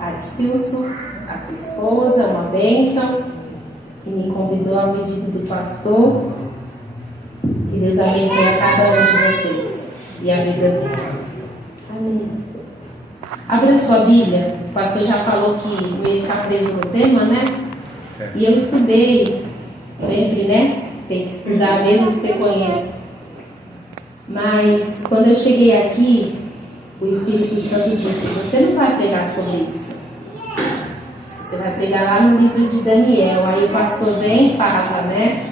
Adilson, a sua esposa, uma bênção, que me convidou ao pedido do pastor. Que Deus abençoe a cada um de vocês e a vida dele. Amém. Abra sua Bíblia. O pastor já falou que não ia ficar preso no tema, né? E eu estudei sempre, né? Tem que estudar mesmo que você conheça. Mas quando eu cheguei aqui, o Espírito Santo disse: você não vai pregar sobre isso. Você vai pregar lá no livro de Daniel. Aí o pastor vem e fala, né?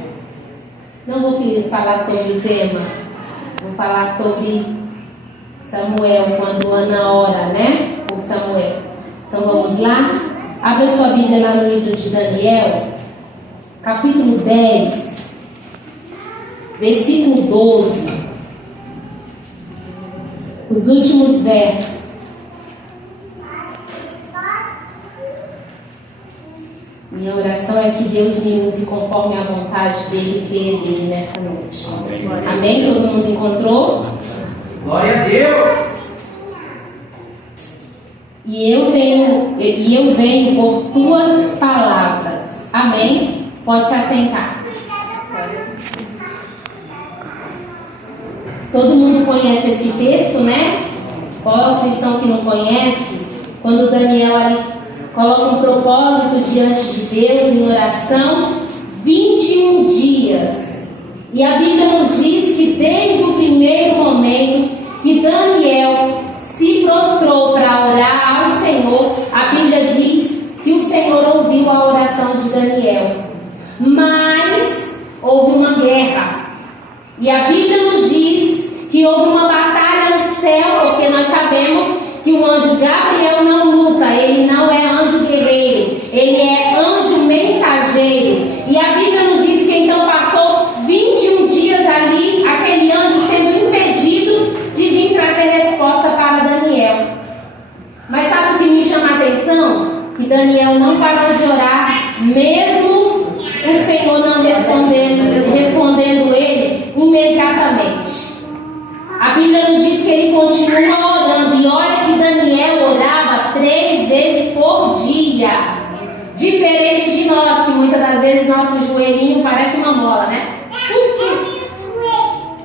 Não vou falar sobre o tema. Vou falar sobre Samuel, quando Ana ora, né? Por Samuel. Então vamos lá. Abra sua Bíblia lá no livro de Daniel, capítulo 10, versículo 12. Os últimos versos. Minha oração é que Deus me use conforme a vontade dele e creia dele nesta noite. Amém? Todo mundo encontrou? Glória a Deus! E eu venho por tuas palavras. Amém? Pode se assentar. Todo mundo conhece esse texto, né? Qual é o cristão que não conhece? Quando Daniel ali coloca um propósito diante de Deus em oração, 21 dias. E a Bíblia nos diz que desde o primeiro momento que Daniel se prostrou para orar ao Senhor, a Bíblia diz que o Senhor ouviu a oração de Daniel. Mas houve uma guerra. E a Bíblia nos diz que houve uma batalha no céu, porque nós sabemos que o anjo Gabriel não luta, ele não é anjo guerreiro, ele é anjo mensageiro. E a Bíblia nos diz que então passou 21 dias ali, aquele anjo sendo impedido de vir trazer resposta para Daniel. Mas sabe o que me chama a atenção? Que Daniel não parou de orar, mesmo o Senhor não respondendo ele imediatamente. A Bíblia nos diz que ele continua orando. E olha que Daniel orava 3 vezes por dia. Diferente de nós, que muitas das vezes nosso joelhinho parece uma mola, né?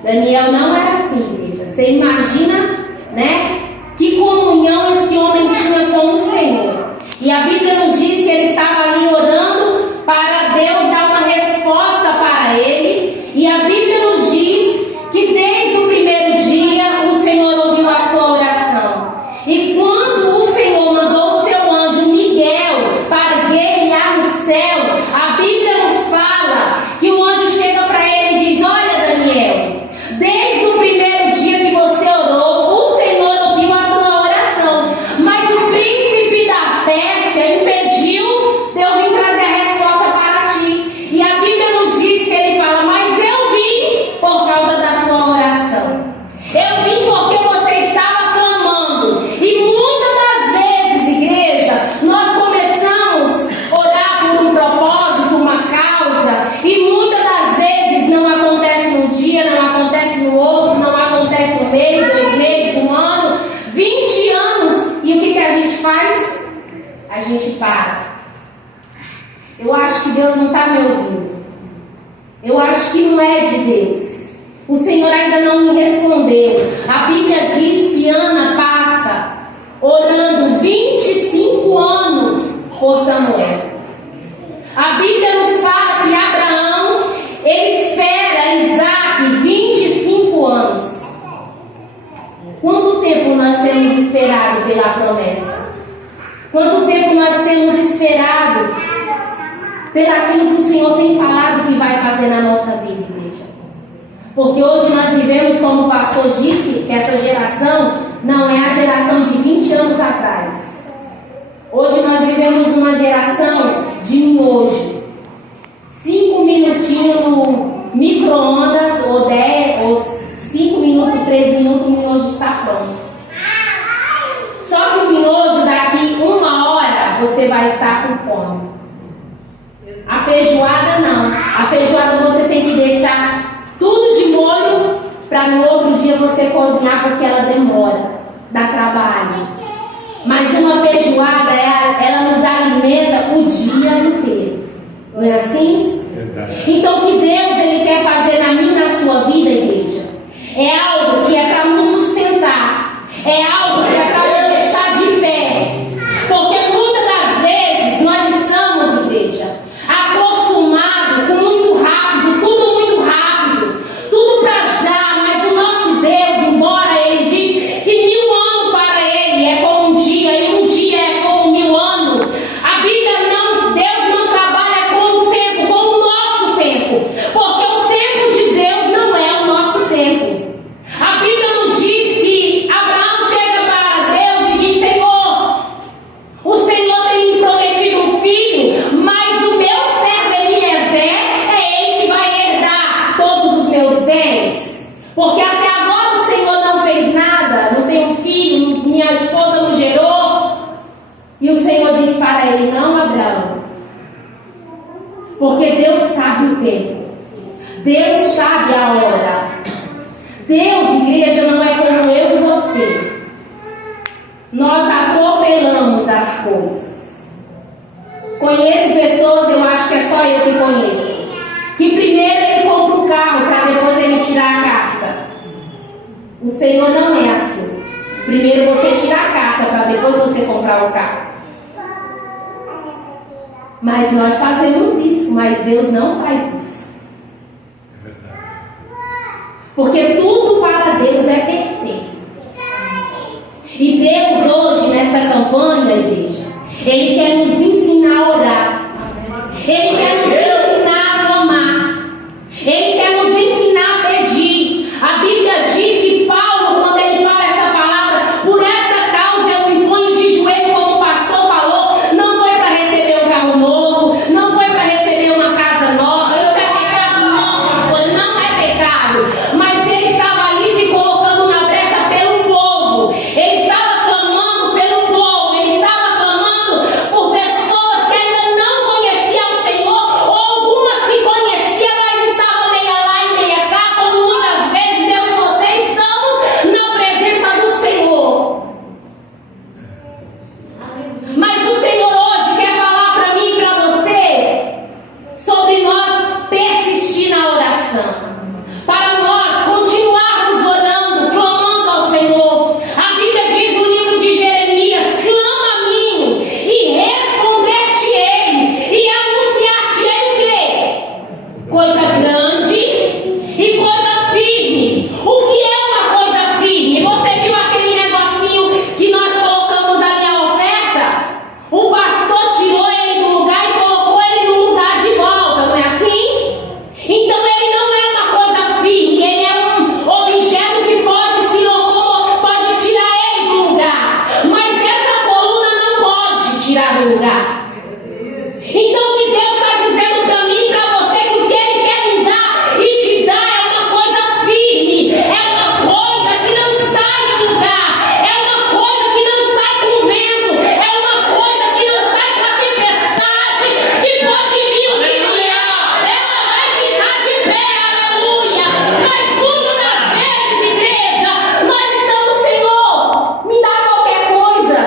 Daniel não era assim, igreja. Você imagina, né? Que comunhão esse homem tinha com o Senhor. E a Bíblia nos diz que ele estava ali orando para Deus dar uma resposta para ele. E a Bíblia nos diz que desde o primeiro dia o Senhor ouviu a sua oração. E quando o Senhor mandou o seu anjo Miguel para guerrear no céu, a Bíblia nos fala que o anjo chega para ele e diz: olha, Daniel, desde o primeiro dia que você orou, o Senhor ouviu a tua oração, mas o príncipe da Pérsia impediu de eu vir trazer a resposta para ti. E a Bíblia nos diz que ele fala: mas eu vim por causa da tua oração. Eu vim porque você estava clamando. E muitas das vezes, igreja, nós começamos a orar por um propósito, uma causa, e muitas das vezes não acontece num dia, não acontece no outro, não acontece no mês, 2 meses, 1 ano, 20 anos. E o que a gente faz? A gente para. Eu acho que Deus não está me ouvindo. Eu acho que não é de Deus. O Senhor ainda não me respondeu. A Bíblia diz que Ana passa orando 25 anos por Samuel. A Bíblia nos fala que Abraão, ele espera Isaac 25 anos. Quanto tempo nós temos esperado pela promessa? Quanto tempo nós temos esperado pelaquilo que o Senhor tem falado que vai fazer na nossa vida, igreja? Porque hoje nós vivemos, como o pastor disse, que essa geração não é a geração de 20 anos atrás. Hoje nós vivemos numa geração de miojo. 5 minutinhos no micro-ondas, ou 10, ou 5 minutos, 3 minutos, o miojo está pronto. Só que o miojo, daqui 1 hora, você vai estar com fome. A feijoada não. A feijoada você tem que deixar tudo de molho para no outro dia você cozinhar, porque ela demora, dá trabalho. feijoada, ela nos alimenta o dia inteiro. Não é assim? Então, o que Deus ele quer fazer na minha e na sua vida, igreja, é algo que é para nos sustentar, é algo que é para nos deixar de pé. Porque muitas das vezes nós estamos, igreja, acostumados com muito rápido, tudo para já, mas o nosso Deus, embora ele diz que 1000 anos para ele é como um dia, e um dia é como 1000 anos, a Bíblia não, Deus não trabalha com o tempo, com o nosso tempo, porque o tempo de Deus não é o nosso tempo. A Bíblia nos diz que Abraão chega para Deus e diz: Senhor, o Senhor tem me prometido um filho, mas o meu servo Eliezer é ele que vai herdar todos os meus bens, porque até agora o Senhor não fez nada, não tem um filho, minha esposa não gerou. E o Senhor diz para ele: não, Abraão, porque Deus sabe o tempo, Deus sabe a hora. Deus, igreja, não é como eu e você. Nós atropelamos as coisas. Conheço pessoas, eu acho que é só eu que conheço, que primeiro ele compra um carro para depois ele tirar a carta. O Senhor não é assim. Primeiro você tira a carta para depois você comprar o carro. Mas nós fazemos isso, mas Deus não faz isso. Porque tudo para Deus é perfeito. E Deus hoje, nessa campanha, igreja, Ele quer nos ensinar a orar. Ele quer nos ensinar a clamar. Ele quer nos ensinar a pedir. A Bíblia diz que Paulo, quando ele fala essa palavra, por essa causa eu me ponho de joelho, como o pastor falou, não foi para receber um carro novo, não foi para receber uma casa nova. Isso é pecado? Não, pastor, não é pecado. Mas ele estava ali se colocando na brecha pelo povo. Ele estava clamando pelo povo. Ele estava clamando por pessoas que ainda não conheciam o Senhor, ou algumas que conheciam, mas estavam meia lá e meia cá, como muitas vezes eu e você estamos na presença do Senhor. Mas o Senhor hoje quer falar para mim e para você sobre nós persistir na oração, para nós continuarmos orando, clamando ao Senhor. A Bíblia diz no livro de Jeremias: clama a mim e responder-te-ei e anunciar-te-ei o quê? Coisa grande e coisa firme. O que é uma coisa firme? Você viu aquele negocinho que nós colocamos ali a oferta? O pastor tirou ele do lugar e colocou ele no lugar de volta, não é assim? Então ele não é uma coisa firme, ele é um objeto que pode se locomover, pode tirar ele do lugar, mas essa coluna não pode tirar do lugar. Então o que Deus está dizendo para mim e para você, que o que Ele quer me dar e te dar é uma coisa firme, é uma coisa que não sai do lugar, é uma coisa que não sai com vento, é uma coisa que não sai com a tempestade, que pode vir o que vier, ela vai ficar de pé, aleluia. Mas muitas das vezes, igreja, nós estamos: Senhor, me dá qualquer coisa.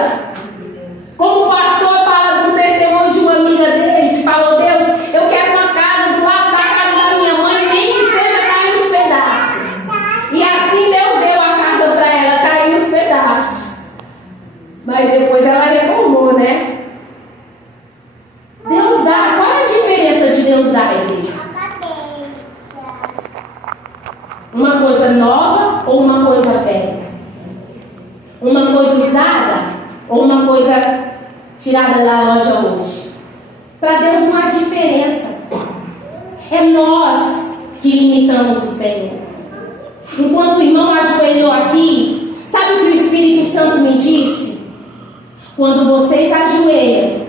Como o pastor fala do testemunho de uma amiga dele, que falou: Deus, eu quero uma casa do lado da casa da minha mãe, nem que seja cair nos pedaços. E assim Deus deu a casa para ela, cair nos pedaços. Mas depois ela reformou, né? Deus dá. Qual é a diferença de Deus dar, igreja? Uma coisa nova ou uma coisa velha? Uma coisa usada ou uma coisa tirada da loja hoje? Para Deus não há diferença. É nós que limitamos o Senhor. Enquanto o irmão ajoelhou aqui, sabe o que o Espírito Santo me disse? Quando vocês ajoelham,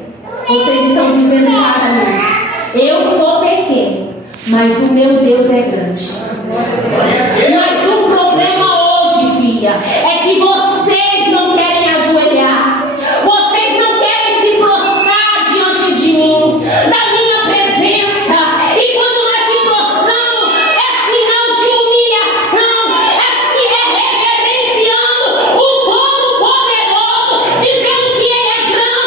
vocês estão dizendo para mim: eu sou pequeno, mas o meu Deus é grande. Mas o problema hoje, filha, é que vocês não querem ajoelhar, vocês não querem se prostrar diante de mim, da minha presença. E quando nós se prostramos, é sinal de humilhação, é reverenciando o Todo-Poderoso, dizendo que Ele é grande.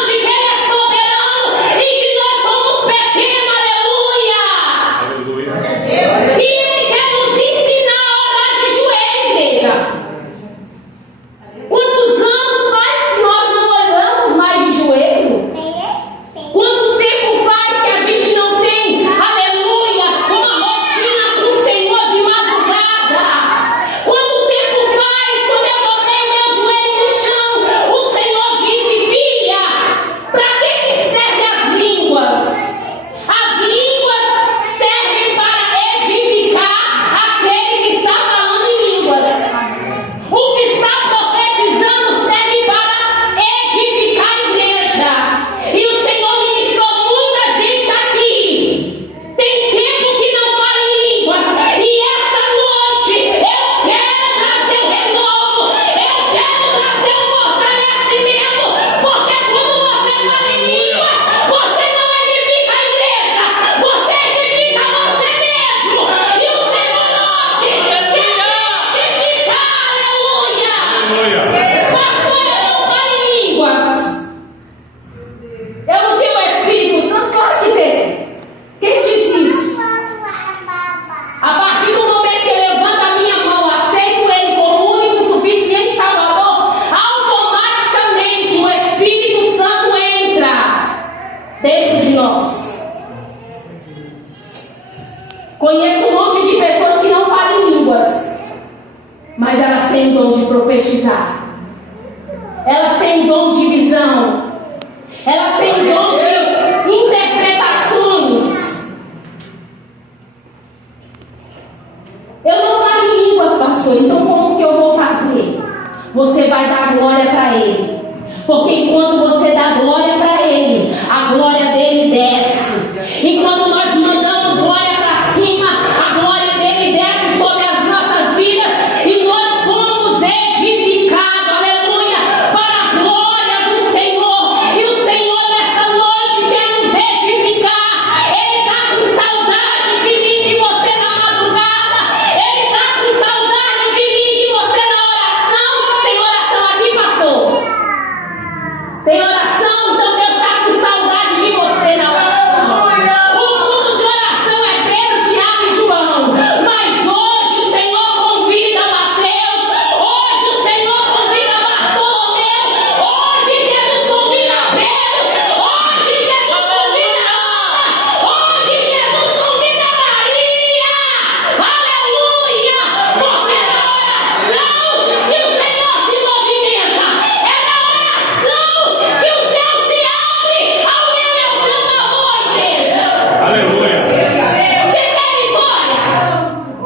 Conheço um monte de pessoas que não falam línguas, mas elas têm o dom de profetizar. Elas têm o dom de visão. Elas têm o dom de interpretações. Eu não falo línguas, pastor, então como que eu vou fazer? Você vai dar glória para Ele. Porque enquanto você dá glória para Ele, a glória dele desce. E quando nós mandamos glória para cima, a glória dele desce sobre as nossas vidas. E nós somos edificados, aleluia, para a glória do Senhor. E o Senhor nesta noite quer nos edificar. Ele está com saudade de mim, de você na madrugada. Ele está com saudade de mim, de você na oração. Tem oração aqui, pastor? Tem oração? Então Deus está com saudade de você na oração. O culto de oração é Pedro, Tiago e João. Mas hoje o Senhor convida Mateus. Hoje o Senhor convida Bartolomeu. Hoje Jesus convida Pedro. Hoje Jesus convida Ana. Hoje Jesus convida Maria. Aleluia! Porque é na oração que o Senhor se movimenta. É na oração que o céu se abre ao meu e ao seu favor, igreja. Aleluia. Você quer vitória?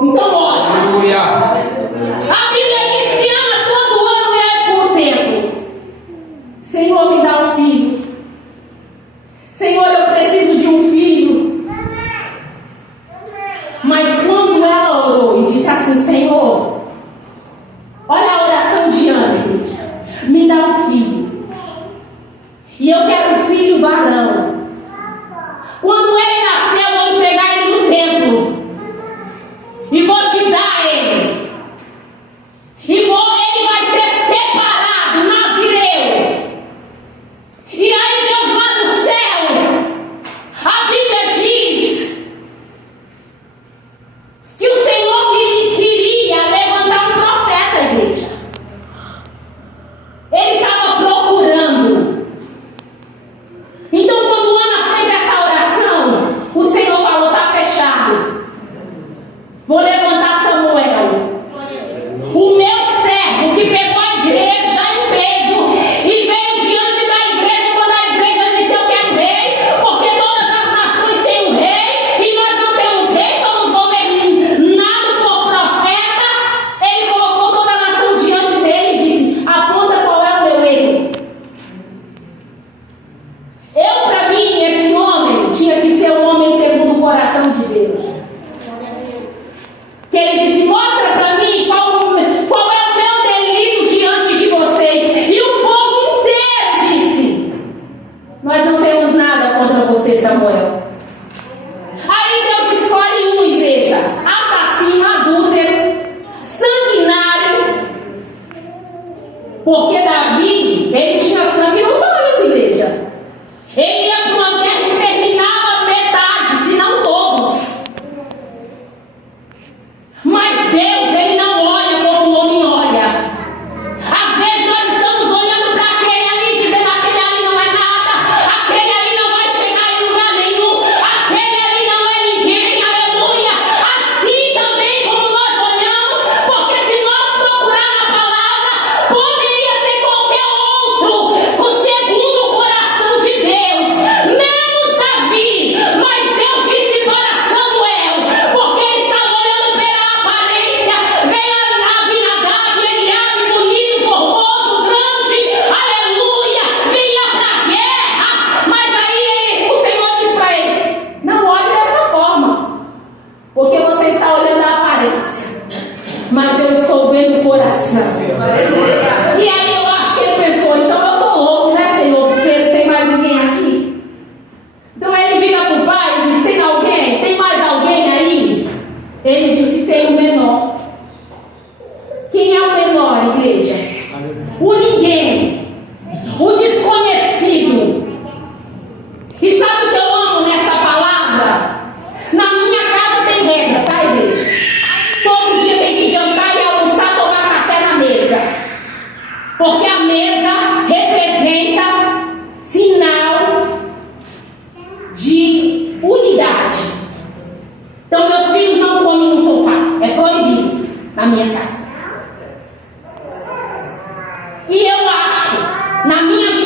Então ora. Aleluia. A Bíblia diz que ama todo ano e é por tempo. Senhor, me dá um filho. Senhor, eu preciso de um filho. Mas quando ela orou e disse assim: Senhor, olha a oração de Ana, igreja. Me dá um filho. E eu quero um filho varão. Quando ele nascer, eu vou entregar ele no templo. E vou te dar ele. Ele vai ser separado, nazireu.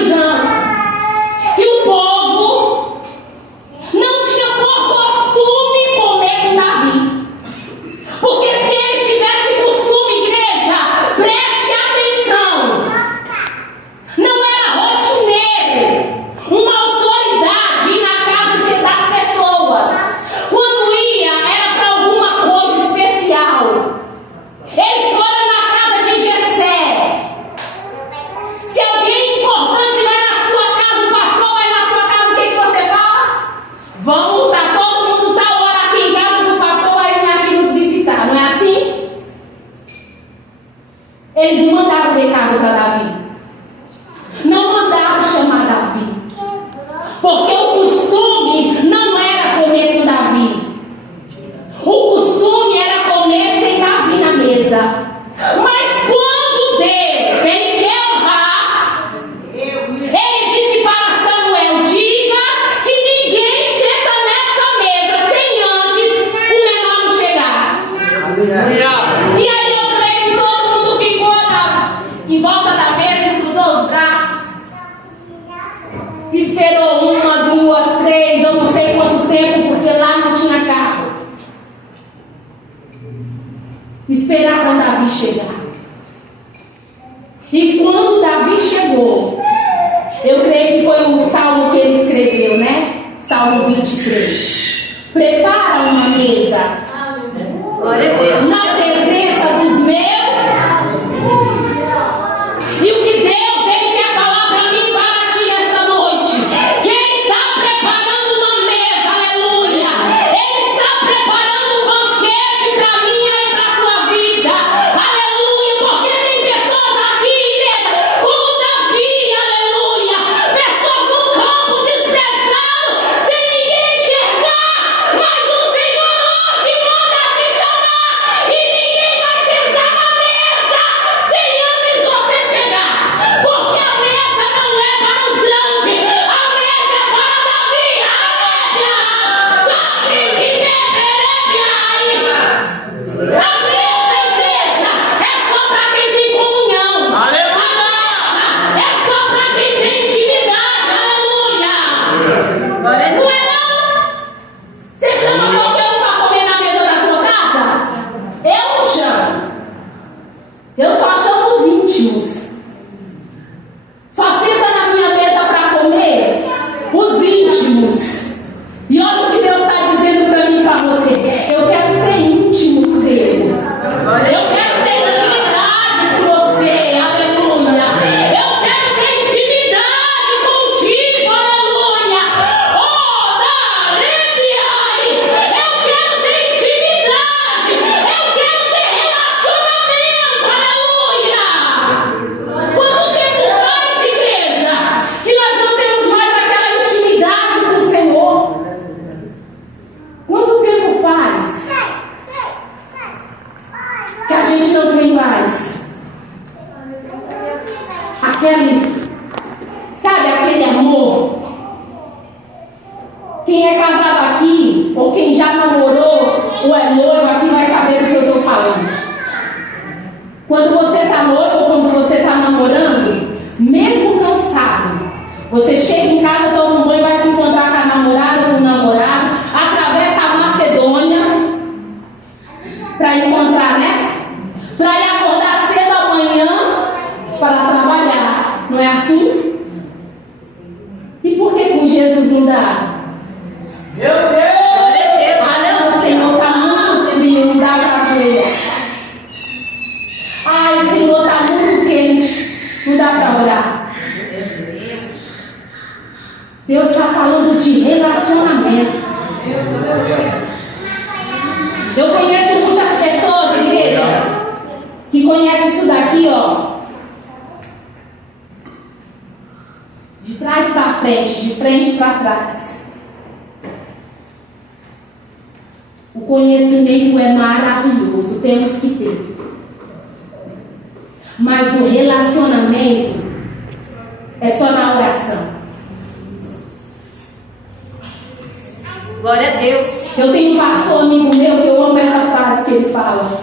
visão que o povo não tinha por costume comer com Davi. Porque se eles tivessem costume, igreja, preste atenção, não era rotineiro uma autoridade ir na casa das pessoas. Quando ia, era para alguma coisa especial. Eles foram na casa de Jessé. Se alguém importante vai na sua casa, o pastor vai na sua casa, o que você fala? Vamos, tá todo mundo tá hora aqui em casa, que o pastor vai vir aqui nos visitar, não é assim? Eles não mandaram recado para Davi, não mandaram chamar Davi, porque o costume não era comer com Davi, o costume era comer sem Davi na mesa. Mas quando Deus, ele quer honrar, ele disse para Samuel: diga que ninguém senta nessa mesa sem antes o menor não chegar. E aí eu creio que todo mundo ficou em volta da mesa e cruzou os braços. Esperou 1, 2, 3, eu não sei quanto tempo, porque lá não tinha carro. Esperaram Davi chegar. E quando Davi chegou, eu creio que foi o salmo que ele escreveu, né? Salmo 23. Prepara uma mesa. Glória a Deus. Na presença dos meus. E o que Deus, ele quer falar para mim e para ti esta noite, que ele está preparando uma mesa, aleluia. Ele está preparando um banquete para mim e para a tua vida, aleluia. Porque tem pessoas aqui, igreja, como Davi, aleluia. Pessoas no campo desprezado, sem ninguém enxergar, mas o Senhor hoje manda te chamar e ninguém vai sentar na mesa sem antes você chegar. Porque a mesa não é para os grandes, a mesa é para Davi. Davi que a mesa, igreja, é só para quem tem comunhão. A mesa é só para quem tem intimidade, aleluia. Não é não? Você chama qualquer um para comer na mesa da tua casa? Eu não chamo. Eu só chamo os íntimos. Só senta na minha mesa para comer os íntimos. E olha o que Deus está dizendo para mim e para você. Eu quero ser íntimo seu. Eu quero ter intimidade com você. Aleluia. Eu quero ter intimidade contigo. Aleluia. Oh, da arrepiai. Eu quero ter intimidade. Eu quero ter relacionamento. Aleluia. Quanto tempo faz, igreja, que nós não temos mais aquela intimidade com o Senhor? Quanto tempo faz que a gente não tem mais aquele amor? Quem é casado aqui, ou quem já namorou, ou é noivo aqui, vai saber do que eu estou falando. Quando você está noivo ou quando você está namorando, mesmo cansado, você chega em casa, toma um banho, vai se encontrar com a namorada ou com o namorado, atravessa a Macedônia para encontrar, né? Para ir acordar cedo amanhã para trabalhar, não é assim? E por que com Jesus não dá? Meu Deus! Ah, não, o Senhor está muito frio, não dá para ajoelhar. Ai, o Senhor está muito quente, não dá para orar. Deus está falando de relacionamento. Eu conheço muitas pessoas, igreja, que conhecem isso daqui, ó, de trás para frente, de frente para trás. O conhecimento é maravilhoso, temos que ter. Mas o relacionamento é só na oração. Glória a Deus. Eu tenho um pastor amigo meu que eu amo essa frase que ele fala.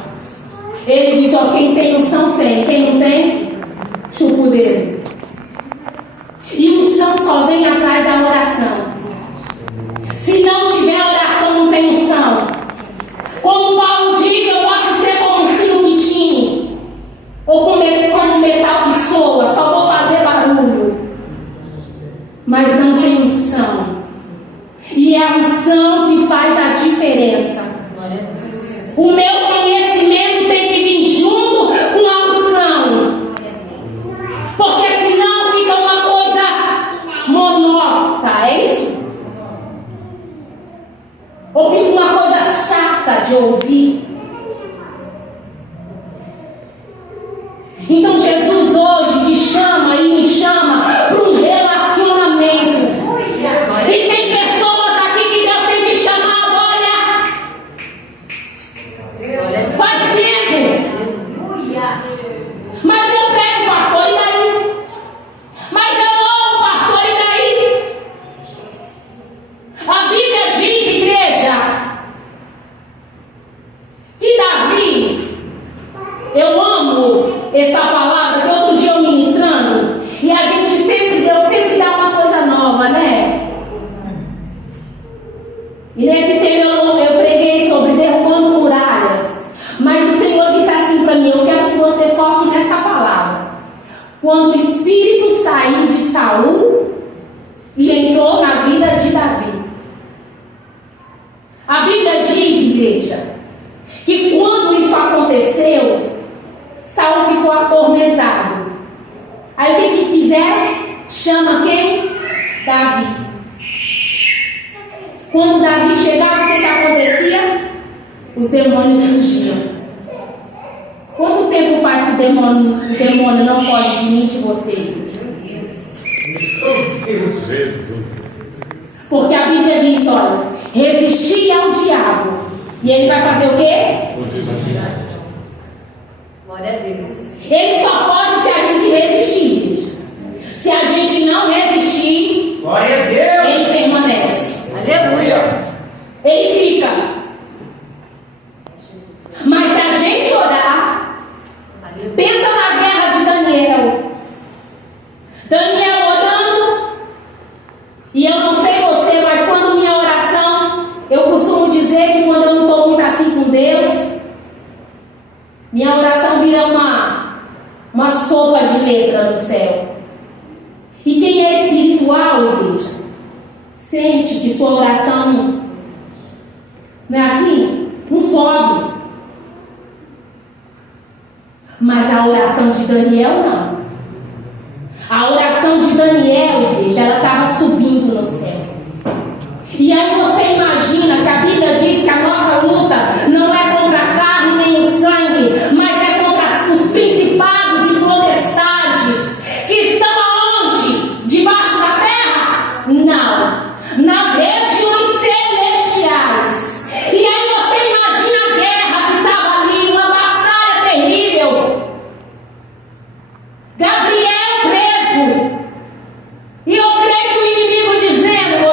Ele diz, ó, quem tem unção tem, quem não tem, chupa o dedo. E só vem atrás da oração. Se não tiver oração, não tem unção. Como Paulo diz, eu posso ser como um sino que tine, ou como um metal que soa, só vou fazer barulho, mas não tem unção. E é a unção que faz a diferença. O meu conhecimento tem que vir junto com a unção, porque senão fica uma coisa monótona, é isso? Ou fica uma coisa chata de ouvir. Então Jesus hoje te chama e me chama para um relacionamento. E tem pessoas aqui que Deus tem te chamado, olha, faz tempo. Mas eu prego, pastor, e daí? Mas eu amo, pastor, e daí? A Bíblia diz, igreja, que Davi, eu amo essa palavra, que outro dia eu ministrando, e a gente Deus sempre dá uma coisa nova, né? E nesse tema eu preguei sobre derrubando muralhas, mas o Senhor disse assim para mim: eu quero que você foque nessa palavra. Quando o Espírito saiu de Saul e entrou na vida de Davi. A Bíblia diz, igreja, que quando isso aconteceu, Saul ficou atormentado. Aí o que fizeram? Chama quem? Davi. Quando Davi chegava, o que acontecia? Os demônios fugiam. Quanto tempo faz que o demônio não pode de mim, de você? Porque a Bíblia diz, olha, resistir ao diabo, e ele vai fazer o quê? Glória a Deus. Ele só pode se a gente resistir. Se a gente não resistir, Glória a Deus. ele permanece. Aleluia. Ele fica. Mas se a gente orar, pensa na guerra de Daniel. Daniel orando, e eu não sei você, mas quando minha oração, eu costumo dizer que quando eu não estou muito assim com Deus, minha oração vira uma sopa de letra no céu. E quem é espiritual, igreja, sente que sua oração não é assim? Não sobe. Mas a oração de Daniel não. A oração de Daniel, igreja, ela estava subindo no céu. E aí você imagina que a Bíblia diz que a nossa luta não é contra a carne nem o sangue, mas é contra os principados e potestades que estão aonde? Debaixo da terra? Não. Nas regiões celestiais. E aí você imagina a guerra que estava ali, uma batalha terrível. Gabriel preso. E eu creio que o inimigo dizendo: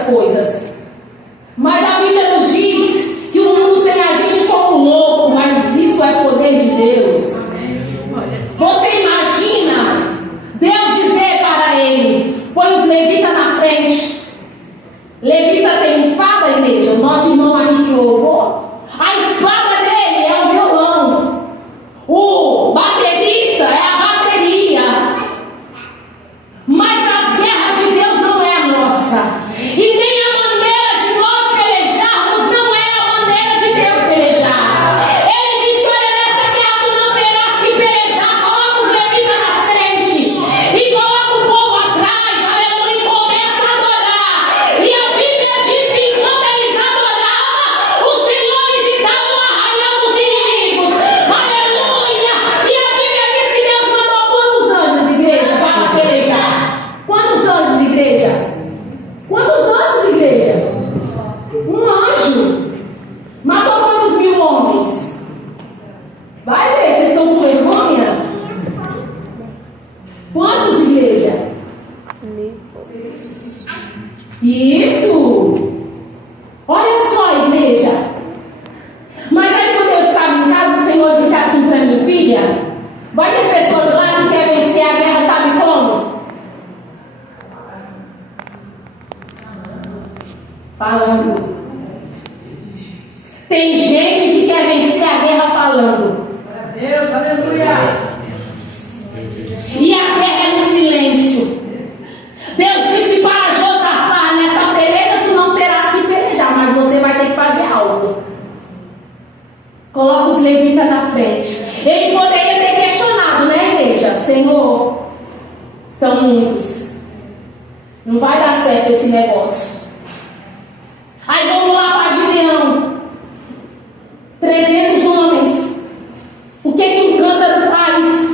essas coisas. Mas a Bíblia nos diz que o mundo tem a gente como louco, mas isso é poder de Deus. Você imagina Deus dizer para ele: põe os levitas na frente. Levita tem espada, igreja? O nosso irmão aqui que louvou. A espada dele é o violão. O baterista é a bateria. Mas as guerras de Deus não é a nossa. E nem a maneira de nós pelejarmos não é a maneira de Deus pelejar. Ele disse: olha, nessa guerra tu não terás que pelejar. Coloca os levitas na frente e coloca o povo atrás, aleluia, e começa a adorar. E a Bíblia diz que enquanto eles adoravam, o Senhor visitava o arraial dos inimigos, aleluia. E a Bíblia diz que Deus mandou quantos anjos, igreja, para pelejar? Quantos anjos, igreja? Quantos anjos, igreja? Um anjo. Matou quantos mil homens? Vai, igreja, vocês estão com vergonha? Quantos, igreja? Isso. Olha só, igreja. Mas aí quando eu estava em casa, o Senhor disse assim para minha filha: vai ter pessoas lá que querem vencer a guerra, sabe como? Falando. Tem gente que quer vencer a guerra falando. Deus, aleluia. E a guerra é no silêncio. Deus disse para Josafá: nessa peleja tu não terás que pelejar, mas você vai ter que fazer algo. Coloca os levitas na frente. Ele poderia ter questionado, né, igreja? Senhor, são muitos. Não vai dar certo esse negócio. Aí vamos lá para Gideão. 300 homens. O que um cântaro faz?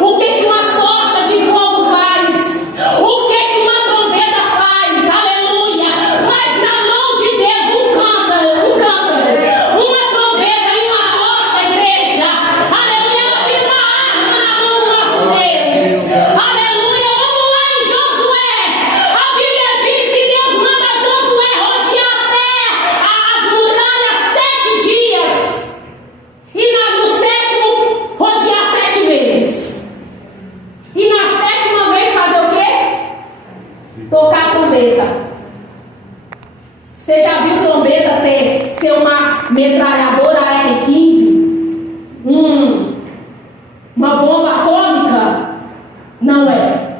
O que uma tocha de fogo faz? O que uma trombeta faz? Aleluia! Mas na mão de Deus um cântaro, uma trombeta e uma tocha, igreja. Aleluia! Ela vira uma arma na mão do nosso Deus. Aleluia! Vamos lá em Josué. A Bíblia diz que Deus manda Josué rodear até as muralhas 7 dias. E no sétimo, rodear 7 vezes. E na 7ª vez fazer o quê? Tocar a trombeta. Você já viu trombeta ser uma metralhadora R-15? Uma bomba atômica? Não é.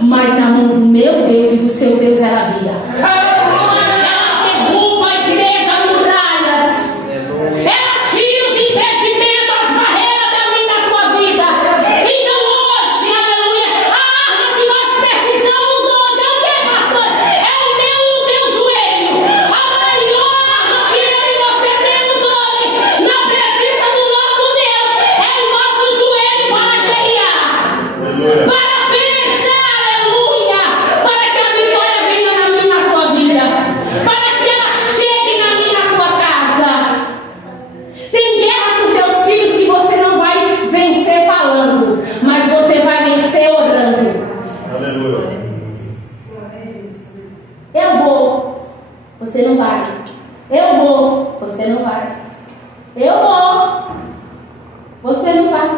Mas na mão do meu Deus e do seu Deus ela vira. Ela derruba a igreja, muralhas. Ela tira os impedimentos, as barreiras da minha e da tua vida. Então hoje, aleluia, a arma que nós precisamos hoje é o que, pastor? É o meu e o teu joelho. A maior arma que eu e você temos hoje, na presença do nosso Deus, é o nosso joelho para guerrear, para pelejar, aleluia, para que a vitória venha na minha e na tua vida, para que ela chegue na minha e na tua casa. Tem guerra com seus filhos que você não vai vencer falando, mas você vai vencer orando. Aleluia. Eu vou, você não vai. Eu vou, você não vai. Eu vou, você não vai.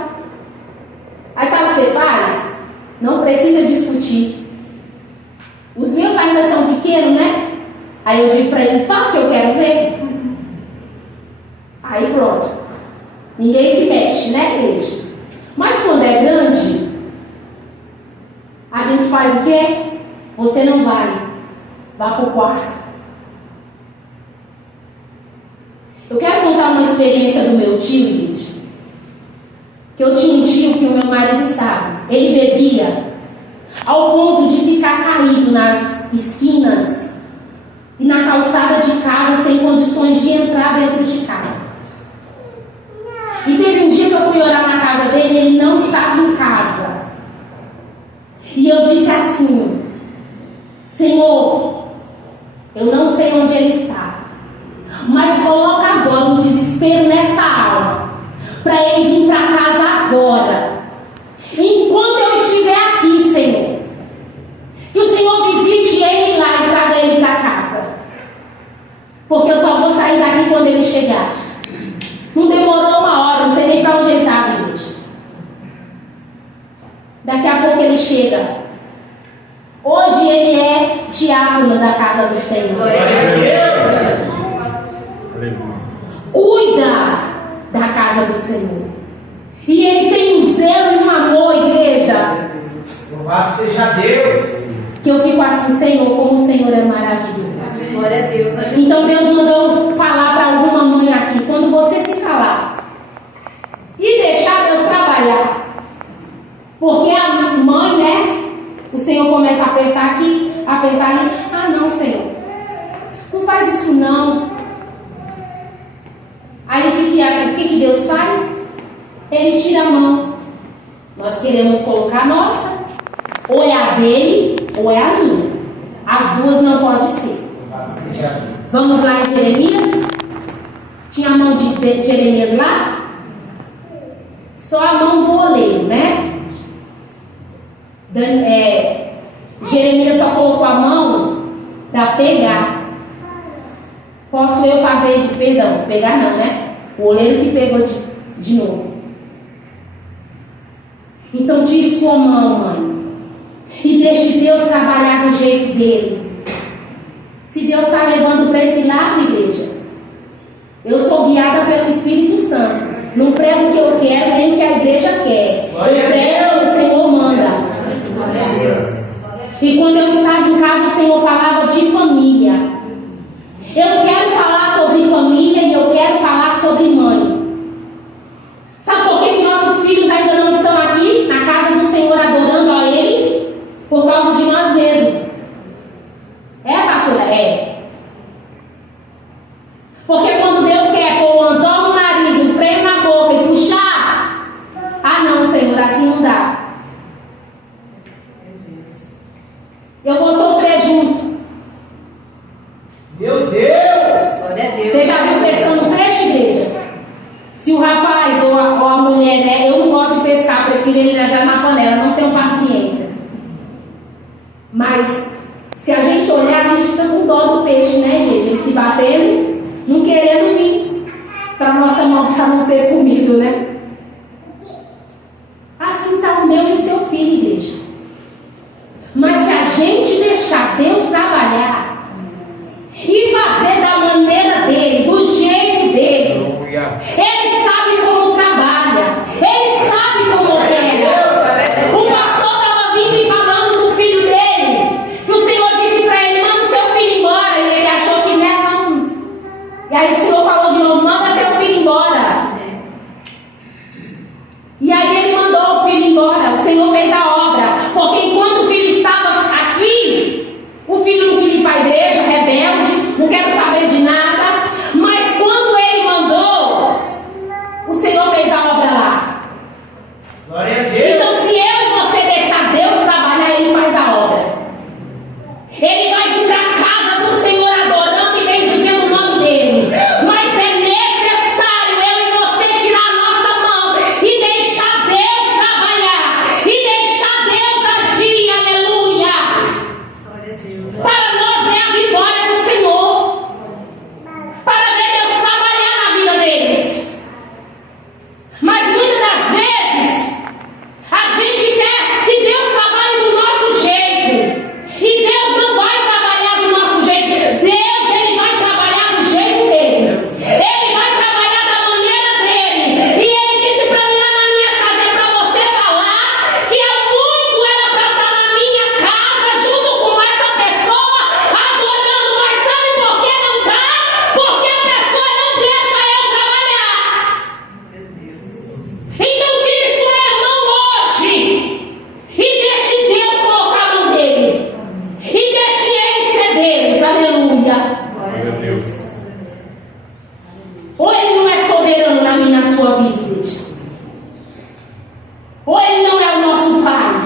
Aí sabe o que você faz? Não precisa discutir. Os meus ainda são pequenos, né? Aí eu digo para ele: fala que eu quero ver. Aí pronto. Ninguém se mexe, né, igreja? Mas quando é grande, a gente faz o quê? Você não vai. Vá para o quarto. Eu quero contar uma experiência do meu tio, igreja. Que eu tinha um tio que o meu marido sabe. Ele bebia ao ponto de ficar caído nas esquinas e na calçada de casa sem condições de entrar dentro de casa. E teve um dia que eu fui orar na casa dele e ele não estava em casa. E eu disse assim: Senhor, eu não sei onde ele está, mas coloca agora um desespero nessa alma, para ele vir para casa agora. Enquanto eu estiver aqui, Senhor, que o Senhor visite ele lá e traga ele para casa. sair daqui quando ele chegar. Não demorou uma hora, não sei nem para onde ele estava, igreja. Daqui a pouco ele chega. Hoje ele é diácono da casa do Senhor. Cuida da casa do Senhor. E ele tem um zelo e um amor, igreja. Louvado seja Deus. Que eu fico assim, Senhor, como o Senhor é maravilhoso. Glória a Deus. Então Deus mandou falar para alguma mãe aqui, quando você se calar e deixar Deus trabalhar, porque a mãe, né, o Senhor começa a apertar aqui, apertar ali. Ah, não, Senhor, não faz isso não. Aí o que Deus faz? Ele tira a mão. Nós queremos colocar a nossa, ou é a dele ou é a minha. As duas não pode ser. Vamos lá em Jeremias. Tinha a mão de Jeremias lá? Só a mão do oleiro, né? Jeremias só colocou a mão para pegar. Posso eu fazer de perdão? Pegar não, né? O oleiro que pegou de novo. Então tire sua mão, mãe, e deixe Deus trabalhar do jeito dele. Se Deus está levando para esse lado, igreja, eu sou guiada pelo Espírito Santo. Não prego o que eu quero, nem o que a igreja quer. Eu prego o que o Senhor manda. E quando eu estava em casa, o Senhor falava de família. Eu quero falar sobre família e eu quero falar sobre mãe. Sabe por que nossos filhos ainda não estão aqui na casa do Senhor adorando a Ele? Por causa de nós mesmos. É, pastora? É. Porque quando Deus quer pôr um anzol no nariz, um freio na boca e puxar, ah não, Senhor, assim não dá. Eu vou sofrer junto. Meu Deus! Glória a Deus. Você já viu pescando peixe, igreja? Se o rapaz ou a mulher, né? Eu não gosto de pescar, prefiro ele já na panela, não tenho paciência. Mas se a gente olhar, a gente fica com dó do peixe, né, igreja? Ele se batendo, não querendo vir para nossa mão para não ser comido, né? Assim está o meu e o seu filho, igreja. Mas se a gente deixar Deus trabalhar e fazer da maneira dele, do jeito dele, ele sabe como trabalha, ele sabe como opera. O pastor estava vindo e falando do filho dele, que o Senhor disse para ele: manda o seu filho embora. E ele achou que não. E aí o Senhor falou de novo: manda seu filho embora. E aí ele mandou o filho embora. O Senhor fez a obra, porque enquanto o filho estava aqui, o filho não queria ir para a igreja, rebelde, não quero saber de nada. Mas quando ele mandou, o Senhor fez a obra lá. Glória a Deus! Então, se eu e você deixar Deus trabalhar, Ele faz a obra. Ele vai vir para a casa do Senhor adorando e bendizendo o nome dele. Mas é necessário eu e você tirar a nossa mão e deixar Deus trabalhar e deixar Deus agir. Aleluia! Glória a Deus. Para nós é a vitória do Senhor. Para ver Deus trabalhar na vida deles. Mas muitas das vezes a gente quer que Deus trabalhe do nosso jeito. E Deus não vai trabalhar do nosso jeito. Deus, Ele vai trabalhar do jeito dele. Ele vai trabalhar da maneira dele. E Ele disse para mim lá na minha casa: é para você falar que há muito era para estar na minha casa junto com essa pessoa adorando. Mas sabe por que não dá? Porque a pessoa não deixa eu trabalhar. Então tire sua mão hoje e deixe Deus colocar a mão dele. E deixe ele ser Deus. Aleluia. Glória a Deus. Ou ele não é soberano na minha e na sua vida, igreja. Ou ele não é o nosso Pai.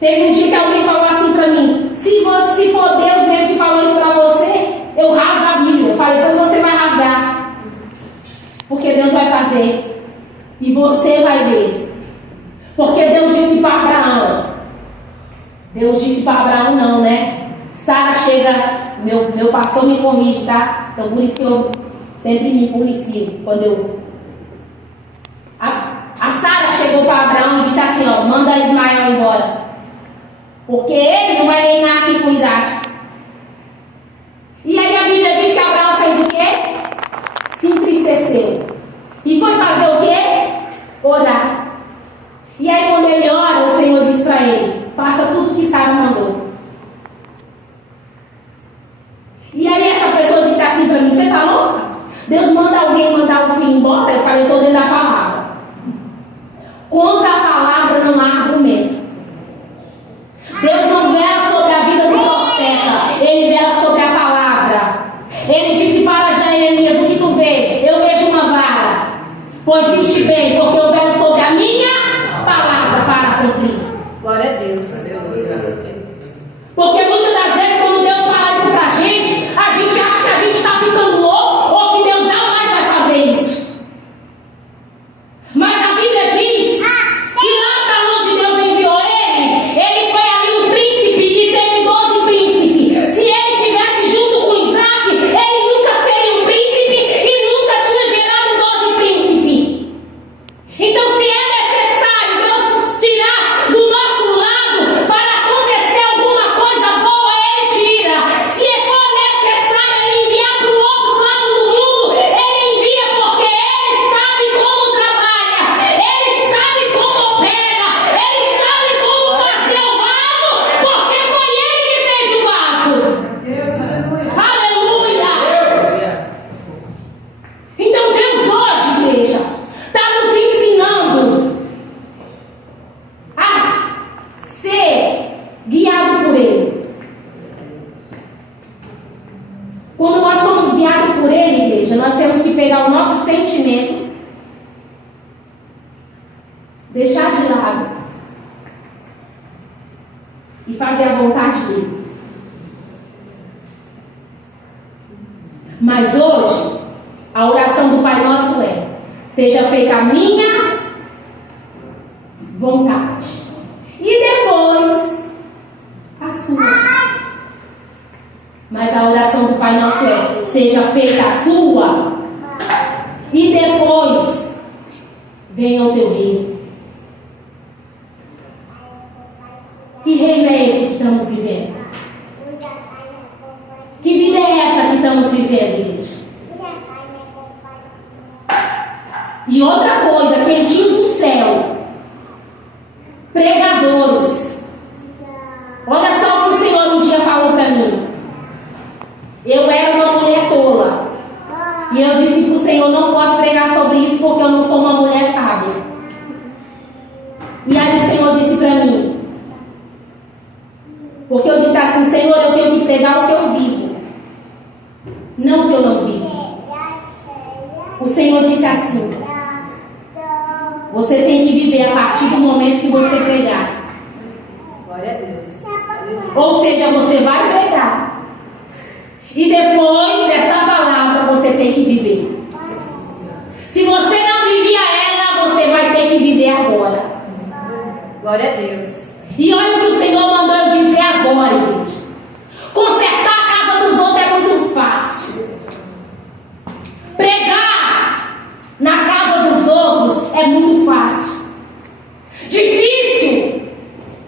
Teve um dia que alguém falou assim para mim: se for Deus mesmo que falou isso para você, eu rasgo a Bíblia. Eu falei: pois você vai rasgar. Porque Deus vai fazer. E você vai ver. Porque Deus disse para Abraão. Deus disse para Abraão não, né? Sara chega, meu pastor me corrige, tá? Então por isso que eu sempre me policio quando eu... A Sara chegou para Abraão e disse assim, ó, manda Ismael embora. Porque ele não vai reinar aqui com Isaac. E aí a Bíblia diz que Abraão fez o quê? Se entristeceu. E foi fazer o quê? Orar. E aí quando ele ora, o Senhor diz para ele, faça tudo que Sara mandou. E aí essa pessoa disse assim para mim, você tá louca? Deus manda alguém mandar o filho embora? Eu falei, eu estou dentro da palavra. Contra a palavra não há argumento. Deus não vela sobre a vida do profeta, ele vela sobre a palavra. Ele disse para Jeremias, o que tu vê? Eu vejo uma vara. Pois viste bem, porque eu velo sobre a minha palavra para cumprir. Glória a Deus. Porque muitas das vezes quando Deus fala isso pra gente acha que a gente está ficando louco ou que Deus jamais vai fazer isso. Mas a Bíblia diz que lá para onde Deus enviou ele foi ali um príncipe e teve 12 príncipes. Se ele tivesse junto com Isaac, ele nunca seria um príncipe e nunca tinha gerado 12 príncipes. Então se é necessário Deus tirar do nosso lado para acontecer alguma coisa boa, ele tira. Se for necessário ele enviar para o outro lado do mundo, ele envia, porque ele sabe como trabalha, ele sabe como opera, ele sabe como fazer o vaso, porque foi ele que fez o vaso. Aleluia! Então Deus hoje, igreja, está nos ensinando a ser guiado por Ele. Quando nós somos guiados por Ele, igreja, nós temos que pegar o nosso sentimento, deixar de lado e fazer a vontade dele. Mas hoje, a oração do Pai Nosso é: seja feita a minha vontade. E depois, a sua. Mas a oração do Pai Nosso é: seja feita a tua. E depois, venha o teu reino. Que reino é esse que estamos vivendo? Que vida é essa que estamos vivendo, igreja? E outra coisa, quentinho do céu, pregadores. Olha só o que o Senhor um dia falou para mim. Eu era uma mulher tola. E eu disse para o Senhor, não posso pregar sobre isso porque eu não sou uma mulher sábia. E aí o Senhor disse para mim, porque eu disse assim, Senhor, eu tenho que pregar o que eu vivo, não o que eu não vivo. O Senhor disse assim, você tem que viver a partir do momento que você pregar. Glória a Deus. Ou seja, você vai pregar e depois dessa palavra você tem que viver. Se você não vivia ela, você vai ter que viver agora. Glória a Deus. E olha o que o Senhor mandou eu dizer agora, gente. Consertar a casa dos outros é muito fácil. Pregar na casa dos outros é muito fácil. Difícil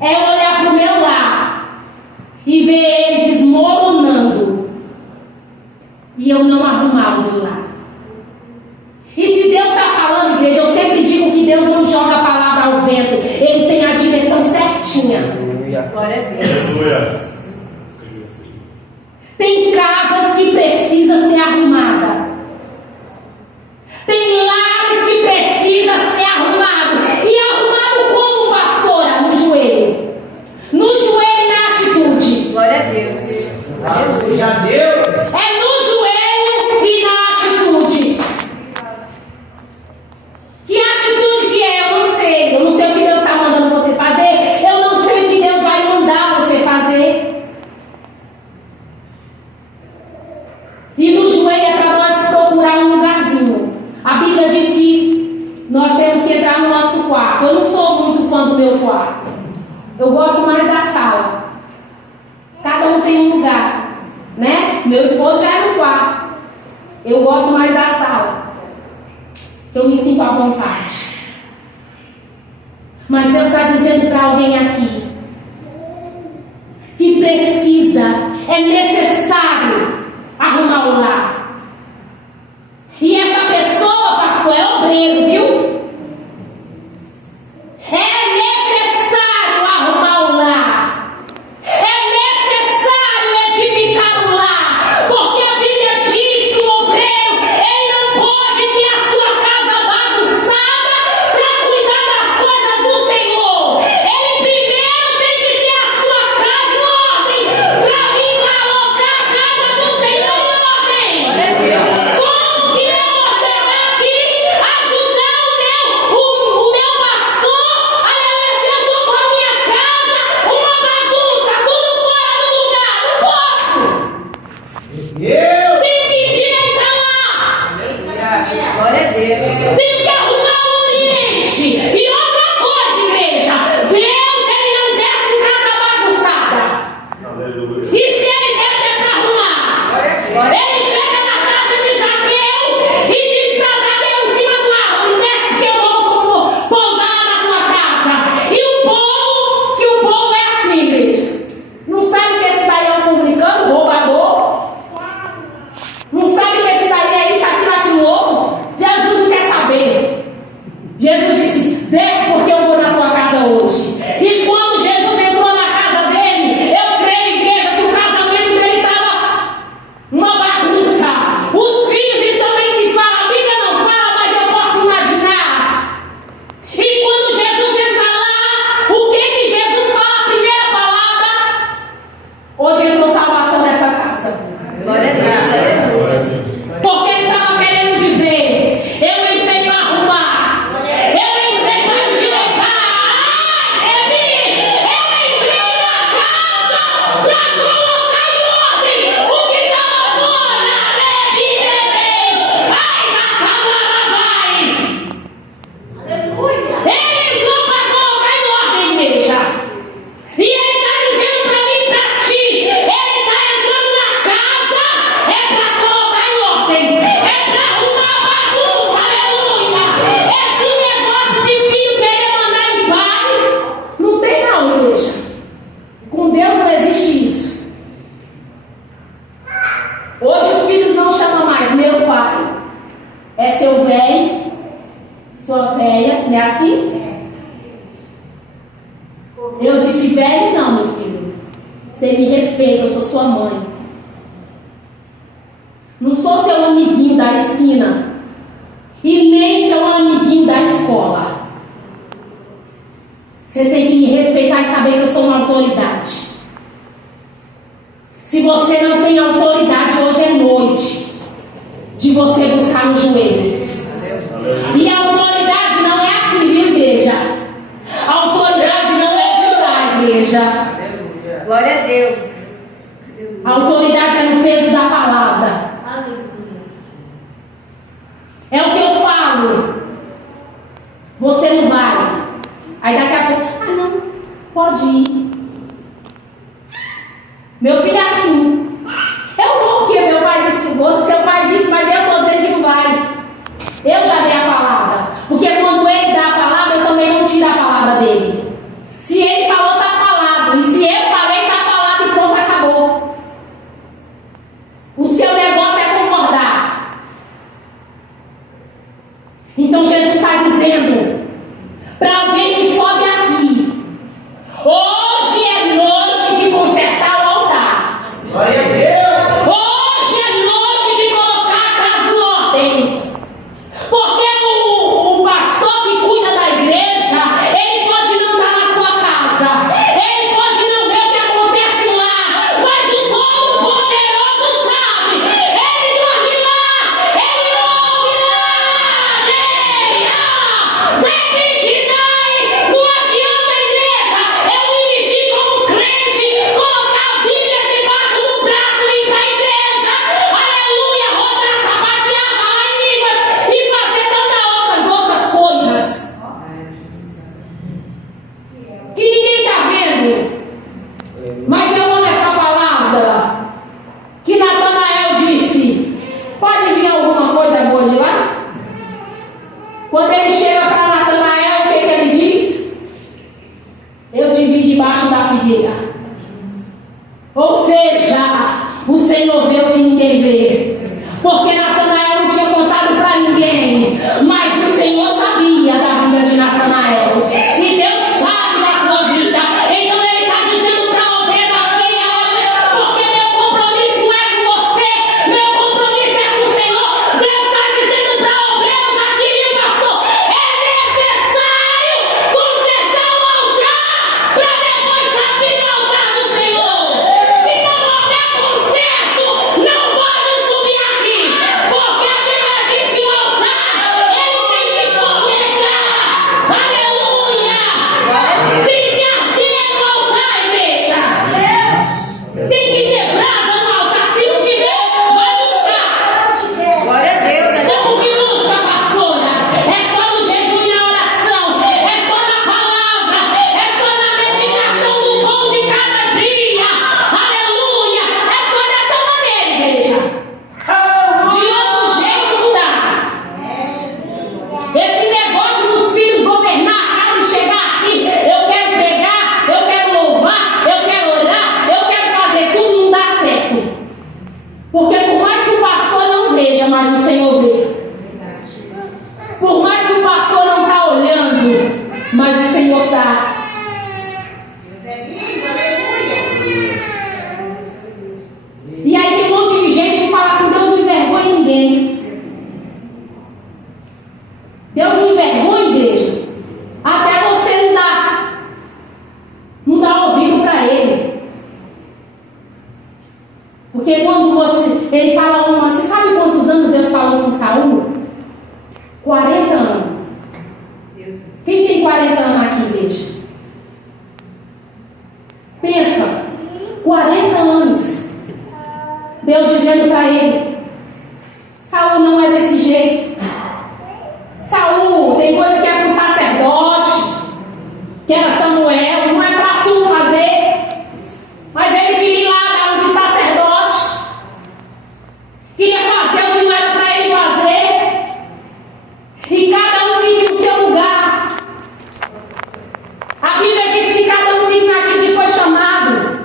é olhar para o meu lar e ver ele desmoronando e eu não arrumar o meu lar. E se Deus está falando, igreja, eu sempre digo que Deus não joga a palavra ao vento, Ele tem a direção certinha. Glória a Deus. Tem casas que precisam ser arrumadas. Tem lares que precisam ser arrumados. E arrumado como, pastora? No joelho. No joelho e na atitude. Glória a Deus. Louvado seja Deus. É no joelho e na atitude. Que atitude que é? Eu não sei. Eu não sei o que Deus está mandando você fazer. Eu não sei o que Deus vai mandar você fazer. E no joelho é para nós procurar um lugarzinho. A Bíblia diz lugar, né? Meu esposo já é no quarto. Eu gosto mais da sala, que eu me sinto à vontade. Mas Deus está dizendo para alguém aqui que precisa, é necessário arrumar o lar. E essa pessoa, pastor, é obreiro, viu? É necessário arrumar o lar. É necessário edificar o lar. Porque a Bíblia diz que o obreiro, ele não pode ter a sua casa bagunçada para cuidar das coisas do Senhor. Ele primeiro tem que ter a sua casa em ordem para vir colocar a casa do Senhor em ordem. Como que eu vou chegar aqui, ajudar o meu pastor? Aleluia, se eu estou com a minha casa, uma bagunça, tudo fora do lugar. Não posso. Tenho que endireitar lá. Glória a Deus. Tenho que arrumar o ambiente. E outra coisa, igreja, Deus, ele não desce em casa bagunçada. E se ele desce é para arrumar. Ele chega na casa de Zaqueu e diz para Zaqueu em cima do árvore: desce que eu vou pousar lá na tua casa. E o povo é assim, igreja. Não sabe que esse daí é um publicano, roubador. Não sabe que esse daí é isso, aquilo, aquilo outro. Jesus não quer saber. Jesus disse: desce porque eu vou na tua casa hoje. E quando Jesus entrou na casa dele, eu creio, igreja, que o casamento dele estava uma bagunça. Os filhos então nem se fala, a Bíblia não fala, mas eu posso imaginar. E quando Jesus entra lá, o que Jesus fala? A primeira palavra: hoje entrou salvação nessa casa. Glória a Deus. Aleluia. Porque ele estava querendo dizer: eu entrei para arrumar, eu entrei para endireitar, eu entrei na casa para colocar em ordem o que estava fora. Ai, na câmara vai. Aleluia. Ele entrou para colocar em ordem, igreja. E ele está dizendo para mim e para ti: ele está entrando na casa, é para colocar em ordem, é para arrumar a bagunça, aleluia. Esse negócio de filho querer mandar em pai, não tem não, igreja. Com Deus não existe isso. Hoje os filhos não chamam mais meu pai, é seu velho, sua velha, não é assim? Eu disse: velho não, meu filho. Você me respeita, eu sou sua mãe. Não sou seu amiguinho da esquina. E nem seu amiguinho da escola. Você tem que me respeitar e saber que eu sou uma autoridade. Se você não tem autoridade, hoje é noite de você buscar no joelho. E a autoridade não é aqui, viu, igreja? A autoridade não é de lá, igreja. Glória a Deus. A autoridade é no peso da palavra. É o que eu falo. Você não vai. Aí daqui a pouco: ah, não, pode ir. Meu filho é assim: eu vou porque meu pai disse que vou. Seu pai disse, mas eu estou dizendo que não vai. Eu já dei a palavra. Porque quando ele dá a palavra, eu também não tiro a palavra dele. Se ele falou, está falado. E se eu falei, está falado e pronto, acabou. O seu negócio é concordar. Então Jesus está dizendo para alguém que sobe aqui: hoje é noite de consertar o altar. Glória a Deus. Hoje é noite de colocar a casa em ordem. Porque o pastor que cuida da igreja, ele pode não estar na tua casa, ele pode não ver Ou seja, o Senhor vê o que ninguém vê. Porque Natanael não tinha contado para ninguém, mas o Senhor sabia da vida de Natanael. E Deus sabe da tua vida. Então Ele está dizendo para Obed aqui, porque meu compromisso não é com você, meu compromisso é com o Senhor. Deus está dizendo para Obed aqui, meu pastor, é necessário consertar o altar para depois abrir o altar do Senhor. Se não houver conserto, não pode subir aqui, porque a Bíblia diz que o altar ele tem que fomentar. Aleluia! Tem que arder no altar, igreja. Tem que ter brasa no altar. Se não tiver, vai buscar. Glória a Deus. Como que busca, pastora? É só no jejum e na oração, é só na palavra, é só na meditação do pão de cada dia. Aleluia! É só dessa maneira, igreja. De outro jeito não dá. Esse negócio dos filhos governar a casa e chegar aqui, eu quero pregar, eu quero louvar, eu quero orar, eu quero fazer tudo, não dá certo. Porque por mais que o pastor não veja, mas o Senhor vê. Por mais que o pastor não está olhando, mas o Senhor está. E aí tem um monte de gente que fala assim: Deus não envergonha ninguém. Deus não envergonha, igreja. Até você não dá ouvido para Ele. Porque quando ele fala, você sabe quantos anos Deus falou com Saul? 40 anos. Quem tem 40 anos aqui, igreja? Pensa, 40 anos. Deus dizendo para ele: Saul não é desse jeito. Saul, tem coisa que é para o sacerdote, que era Samuel, não é para tu fazer. Mas ele queria ir lá dar um de sacerdote, queria fazer o que não era para ele fazer. E cada um fica no seu lugar. A Bíblia diz que cada um fica naquilo que foi chamado.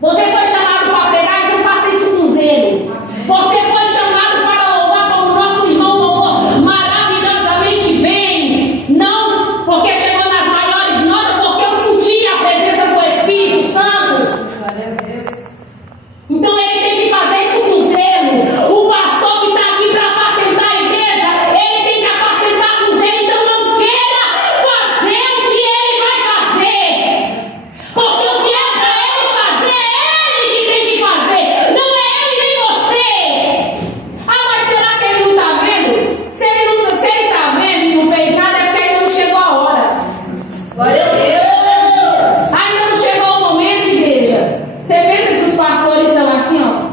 Você foi chamado para pregar, então faça isso com zelo. Você foi chamado para louvar como nosso irmão louvou maravilhosamente bem. Não porque chegou nas maiores notas, porque eu senti a presença do Espírito Santo. Glória a Deus. Então ele tem que fazer isso com zelo. O pastor que está aqui para apacentar a igreja, ele tem que apacentar com zelo. Então não queira fazer o que ele vai fazer, porque o que é para ele fazer é ele que tem que fazer, não é ele nem você. Ah, mas será que ele não está vendo? Se ele está vendo e não fez nada, é porque ainda não chegou a hora. Glória a Deus. Ainda não chegou o momento, igreja. Você pensa que os pastores são assim, ó?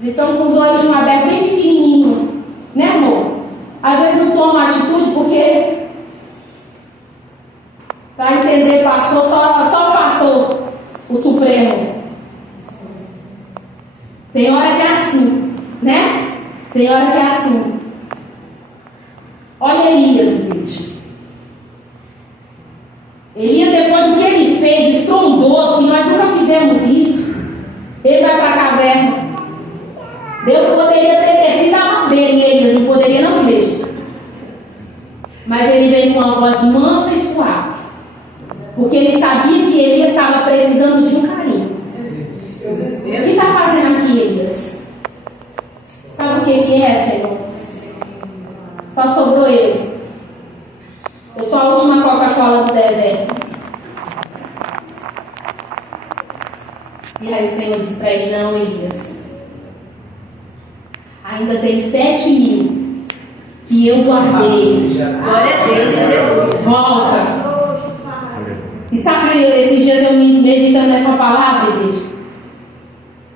Eles estão com os olhinhos abertos, bem pequenininhos, né, amor? Às vezes não tomam atitude porque, para entender pastor, só pastor, o Supremo. Tem hora que é assim, né? Tem hora que é assim. Olha Elias, gente. Elias, depois do que ele fez, estrondoso, que nós nunca fizemos isso, ele vai para a caverna. Deus poderia ter descido a madeira em Elias, não poderia não, igreja. Mas ele veio com uma voz mansa e suave, porque ele sabia que Elias estava precisando de um carinho. O que está fazendo aqui, Elias? Sabe o que é, Senhor? Só sobrou ele. Eu sou a última Coca-Cola do deserto. E aí o Senhor disse para ele: não, Elias, ainda tem 7.000 que eu guardei. Glória a Deus. Aleluia. Volta. E sabe, esses dias eu me meditando nessa palavra, igreja.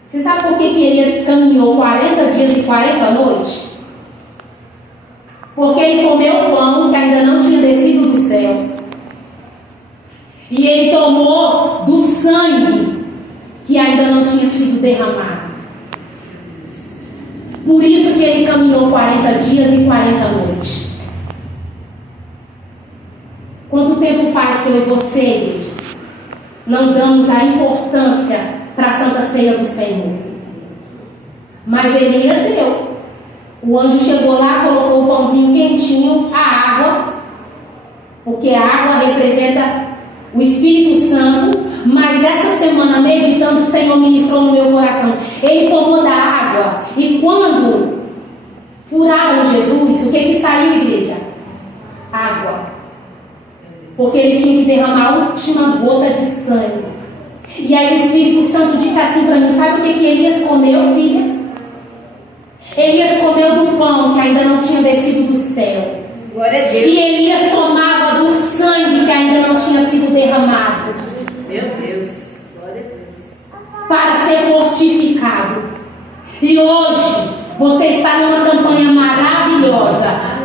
Você sabe por que Elias caminhou 40 dias e 40 noites? Porque ele comeu pão que ainda não tinha descido do céu. E ele tomou do sangue que ainda não tinha sido derramado. Por isso que ele caminhou 40 dias e 40 noites. Quanto tempo faz que eu e você, igreja, não damos a importância para a Santa Ceia do Senhor. Mas Elias deu. O anjo chegou lá, colocou o pãozinho quentinho, a água, porque a água representa o Espírito Santo. Mas essa semana, meditando, o Senhor ministrou no meu coração. Ele tomou da água, e quando furaram Jesus, o que saiu, igreja? Água. Porque ele tinha que derramar a última gota de sangue. E aí o Espírito Santo disse assim para mim: sabe o que Elias comeu, filha? Elias comeu do pão que ainda não tinha descido do céu. Glória a Deus. E Elias tomava do sangue que ainda não tinha sido derramado. Meu Deus. Glória a Deus. Para ser fortificado. E hoje você está numa campanha maravilhosa.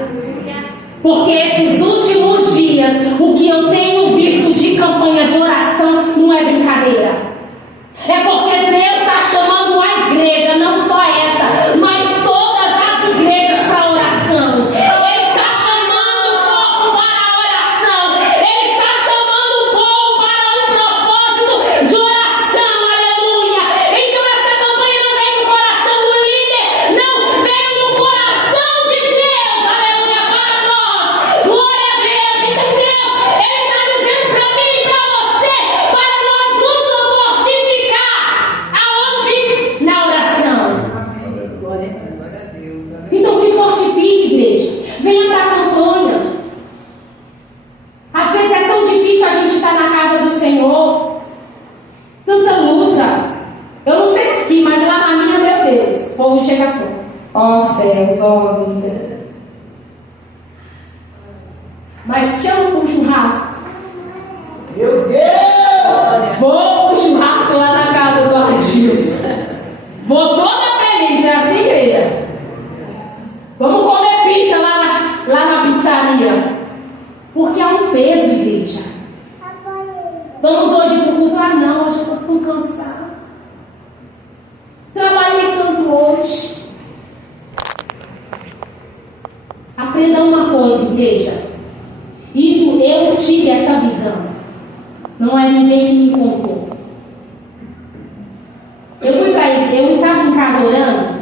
Porque esses últimos dias, o que eu tenho visto de campanha de oração não é brincadeira. É porque Deus está chamando a igreja, não só essa, mas todas as igrejas para a oração. Ele está chamando o povo para a oração. Ele está chamando o povo para um propósito de oração. Aleluia. Então essa campanha não vem do coração do líder, não, vem do coração de Deus. Aleluia, para nós. Glória a Deus. Então Deus, Ele está dizendo para mim e para você, para nós nos fortificar. Aonde? Na oração. Glória a Deus. Então se fortifique, igreja. Venha para a campanha. Às vezes é tão difícil a gente estar na casa do Senhor. Tanta luta. Eu não sei aqui, mas lá na minha, meu Deus, o povo chega assim: ó céus, ó vida. Mas chama para o churrasco. Meu Deus! Vou pro churrasco lá na casa do Adilson. Vou toda feliz, não é assim, igreja? Vamos comer pizza lá na pizzaria. Porque há um peso, igreja. Vamos hoje pro culto. Ah, não, hoje eu estou cansada. Trabalhei tanto hoje. Aprenda uma coisa, igreja. Isso eu tive essa visão. Não é ninguém que me contou. Eu estava em casa orando,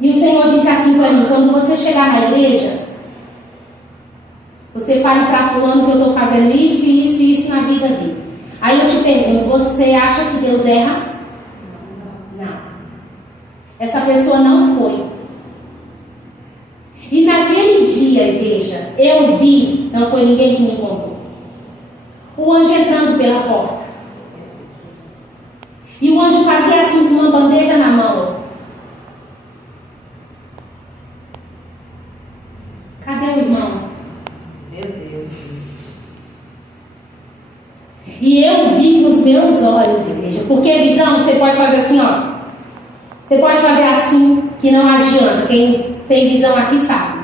e o Senhor disse assim para mim: quando você chegar na igreja, você fale para fulano que eu estou fazendo isso, isso e isso na vida dele. Aí eu te pergunto: você acha que Deus erra? Não. Essa pessoa não foi. E naquele dia, igreja, eu vi, não foi ninguém que me contou, o anjo entrando pela porta. E o anjo fazia assim com uma bandeja na mão. Cadê o irmão? Meu Deus. E eu vi com os meus olhos, igreja. Porque visão, você pode fazer assim, ó. Você pode fazer assim, que não adianta. Quem tem visão aqui sabe.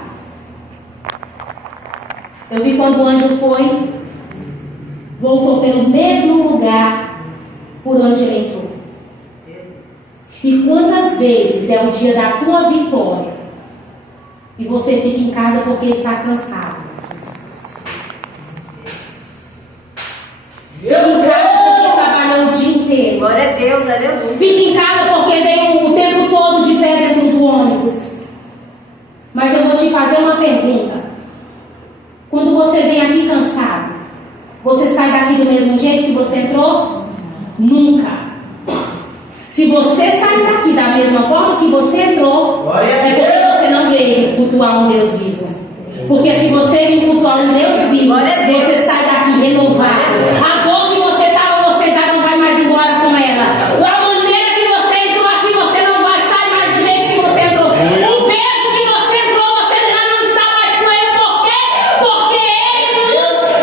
Eu vi quando o anjo foi, voltou pelo mesmo lugar por onde ele entrou. E quantas vezes é o dia da tua vitória e você fica em casa porque está cansado? Fica em casa porque trabalhou o dia inteiro. Glória a Deus, aleluia. Fica em casa porque veio o tempo todo de pé dentro do ônibus. Mas eu vou te fazer uma pergunta. Quando você vem aqui cansado, você sai daqui do mesmo jeito que você entrou? Nunca. Se você sair daqui da mesma forma que você entrou, é porque você não veio cultuar um Deus vivo. Porque se você vir cultuar um Deus vivo, você sai daqui renovado. A dor que você estava, você já não vai mais embora com ela. A maneira que você entrou aqui, você não vai sair mais do jeito que você entrou. O peso que você entrou, você já não está mais com ele. Por quê? Porque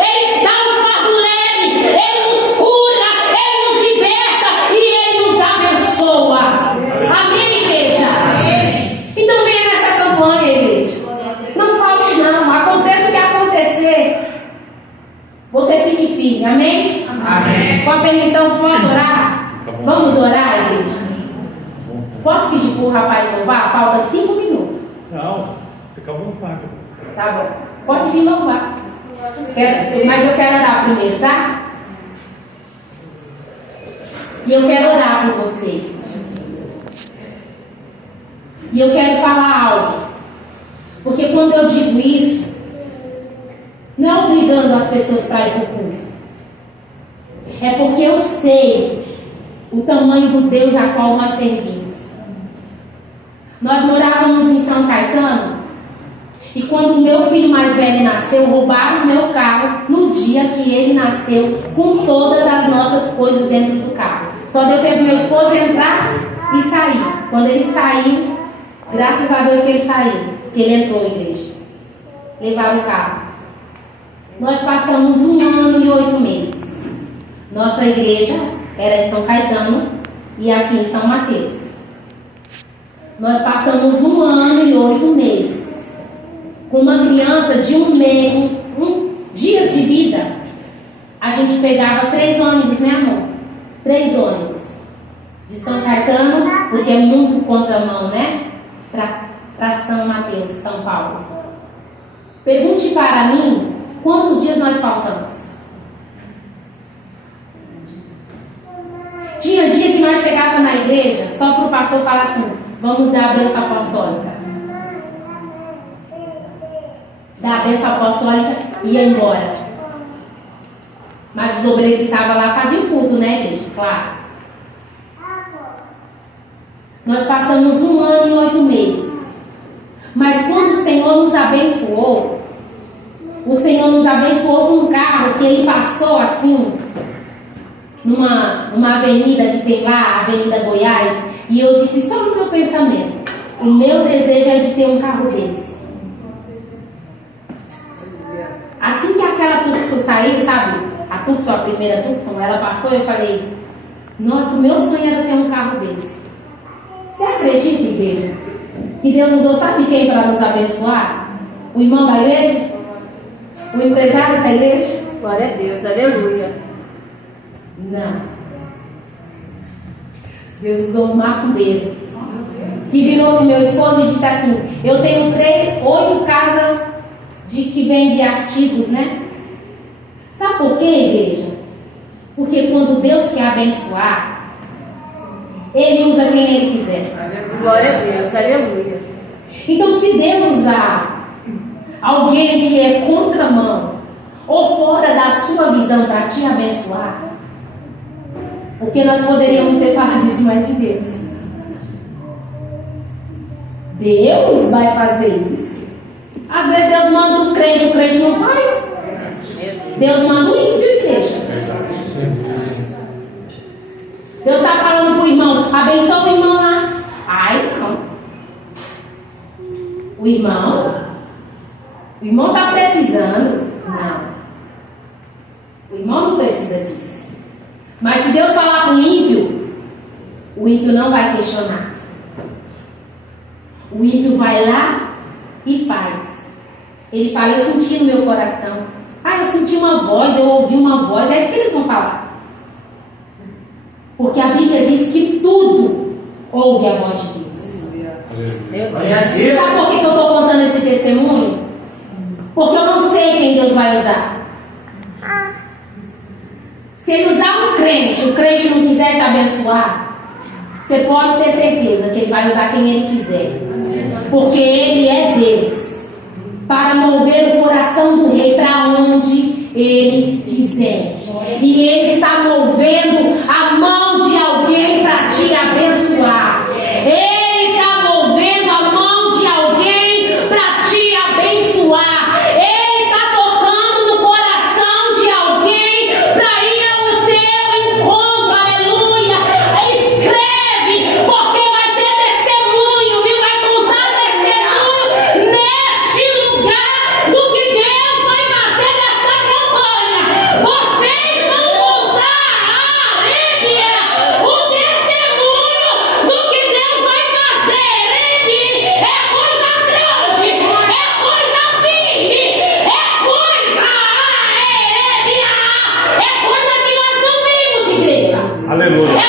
ele dá um fardo leve, ele nos cura, ele nos liberta e ele nos abençoa. Amém, igreja? Então venha nessa campanha, igreja. Não falte não, aconteça o que acontecer, você fique firme, amém? Amém. Com a permissão, posso orar? Vamos orar, igreja? Posso pedir para o rapaz louvar? Falta 5 minutos. Não, fica à vontade. Tá bom, pode vir louvar. Mas eu quero orar primeiro, tá? E eu quero orar por vocês. E eu quero falar algo. Porque quando eu digo isso, não é obrigando as pessoas para ir para o culto. É porque eu sei o tamanho do Deus a qual nós servimos. Nós morávamos em São Caetano. E quando o meu filho mais velho nasceu, roubaram o meu carro no dia que ele nasceu, com todas as nossas coisas dentro do carro. Só deu tempo meu esposo entrar e sair. Quando ele saiu, graças a Deus que ele saiu, que ele entrou na igreja. Levaram o carro. Nós passamos 1 ano e 8 meses. Nossa igreja era em São Caetano e aqui em São Mateus. Nós passamos 1 ano e 8 meses com uma criança de 1 dias de vida. A gente pegava 3 ônibus, né, amor? 3 ônibus de São Caetano, porque é muito contramão, né? Para São Mateus, São Paulo. Pergunte para mim quantos dias nós faltamos. Tinha dia que nós chegávamos na igreja só para o pastor falar assim: vamos dar a bênção apostólica. Dar a bênção apostólica e ia embora. Mas os obreiros que estavam lá faziam culto, né, igreja? Claro. Nós passamos 1 ano e 8 meses. Mas quando o Senhor nos abençoou, o Senhor nos abençoou com um carro que ele passou assim, numa avenida que tem lá, Avenida Goiás, e eu disse só no meu pensamento: o meu desejo é de ter um carro desse. Assim que aquela Tucson saiu, sabe? A Tucson, a primeira Tucson, ela passou, eu falei: nossa, meu sonho era ter um carro desse. Você acredita, igreja, que Deus usou sabe quem para nos abençoar? O irmão da igreja? O empresário da igreja? Glória a Deus, aleluia. Não. Deus usou um macumbeiro que virou para o meu esposo e disse assim: eu tenho 8 casas que vende artigos, né? Sabe por quê, igreja? Porque quando Deus quer abençoar, Ele usa quem Ele quiser. Glória a Deus, aleluia. Então, se Deus usar alguém que é contramão ou fora da sua visão para te abençoar, porque nós poderíamos ter falado isso, mas de Deus. Deus vai fazer isso. Às vezes Deus manda um crente, o crente não faz. Deus manda um ímpio, igreja. Deus está falando para o irmão: abençoa o irmão lá. Ai, não. O irmão está precisando. Não. O irmão não precisa disso. Mas se Deus falar para o ímpio não vai questionar. O ímpio vai lá e faz. Ele fala: eu senti no meu coração. Eu senti uma voz, eu ouvi uma voz. É isso que eles vão falar. Porque a Bíblia diz que tudo ouve a voz de Deus. Sabe por que eu estou contando esse testemunho? Porque eu não sei quem Deus vai usar. Se Ele usar um crente, o crente não quiser te abençoar, você pode ter certeza que Ele vai usar quem Ele quiser. Porque Ele é Deus, para mover o coração do rei para onde Ele quiser. E Ele está movendo a mão de alguém para te abençoar. Ele está movendo a mão de alguém para te abençoar. Ele está tocando no coração de alguém para ir ao teu encontro. Aleluia. Escreve, porque vai ter testemunho, viu? Vai contar testemunho neste lugar do que Deus vai fazer nessa campanha. Vocês vão contar a Bíblia, o testemunho do que Deus vai fazer. É coisa grande, é coisa firme, é coisa que nós não vimos, igreja. Aleluia. É